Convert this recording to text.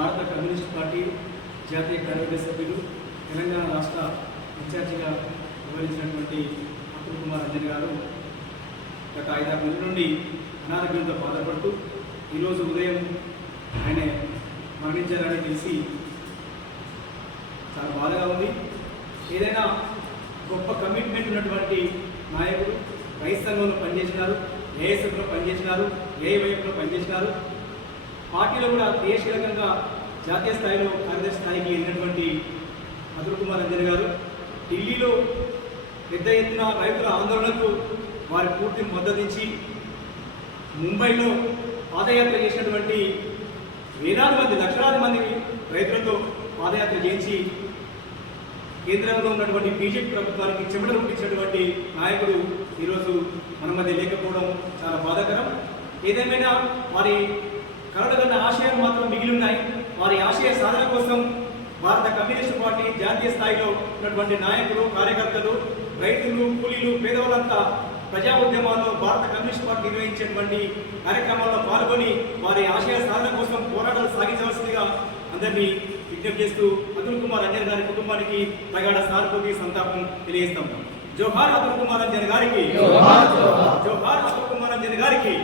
భారత communist party జాతీయ కార్యవర్గ సభ్యులు, తెలంగాణ రాష్ట్ర ఇన్ఛార్జిగా వివరించినటువంటి అతుల్ కుమార్ అంజన్ గారు గత 5-6 నెలల నుండి అనారోగ్యంతో బాధపడుతూ ఈరోజు ఉదయం ఆయన మరణించారని తెలిసి చాలా బాధగా ఉంది. ఏదైనా గొప్ప కమిట్మెంట్ ఉన్నటువంటి నాయకుడు, రైతు సంఘంలో పనిచేసినారు, ఏఎస్ఎఫ్లో పనిచేసినారు, ఏఐవైఎఫ్లో పనిచేసినారు. పార్టీలో కూడా క్రియాశీలకంగా జాతీయ స్థాయిలో కార్యదర్శి స్థాయికి వెళ్ళినటువంటి అతుల్ కుమార్ అంజన్ గారు ఢిల్లీలో పెద్ద ఎత్తున రైతుల ఆందోళనకు వారి పూర్తి మద్దతించి ముంబైలో పాదయాత్ర చేసినటువంటి వేలాది మంది, లక్షలాది మంది రైతులతో పాదయాత్ర చేయించి కేంద్రంలో ఉన్నటువంటి బీజేపీ ప్రభుత్వానికి చెమట పుట్టించినటువంటి నాయకుడు ఈరోజు మన మధ్య లేకపోవడం చాలా బాధాకరం. ఏదేమైనా వారి కలలుగన్న ఆశయాలు మాత్రం మిగిలి ఉన్నాయి. వారి ఆశయ సాధన కోసం భారత కమ్యూనిస్టు పార్టీ జాతీయ స్థాయిలో ఉన్నటువంటి నాయకులు, కార్యకర్తలు, రైతులు, కూలీలు, పేదవాళ్ళంతా ప్రజా ఉద్యమాల్లో భారత కమ్యూనిస్ట్ పార్టీ నిర్వహించేటువంటి కార్యక్రమాల్లో పాల్గొని వారి ఆశయ సాధన కోసం పోరాటాలు సాగించవలసిందిగా అందరినీ విజ్ఞప్తి చేస్తూ అతుల్ కుమార్ అంజన్ గారి కుటుంబానికి ప్రగాఢ సానుభూతి, సంతాపం తెలియజేస్తాం. జోహార్ అతుల్ కుమార్ అంజన్ గారికి, జోహార్ అతుల్ కుమార్ అంజన్ గారికి.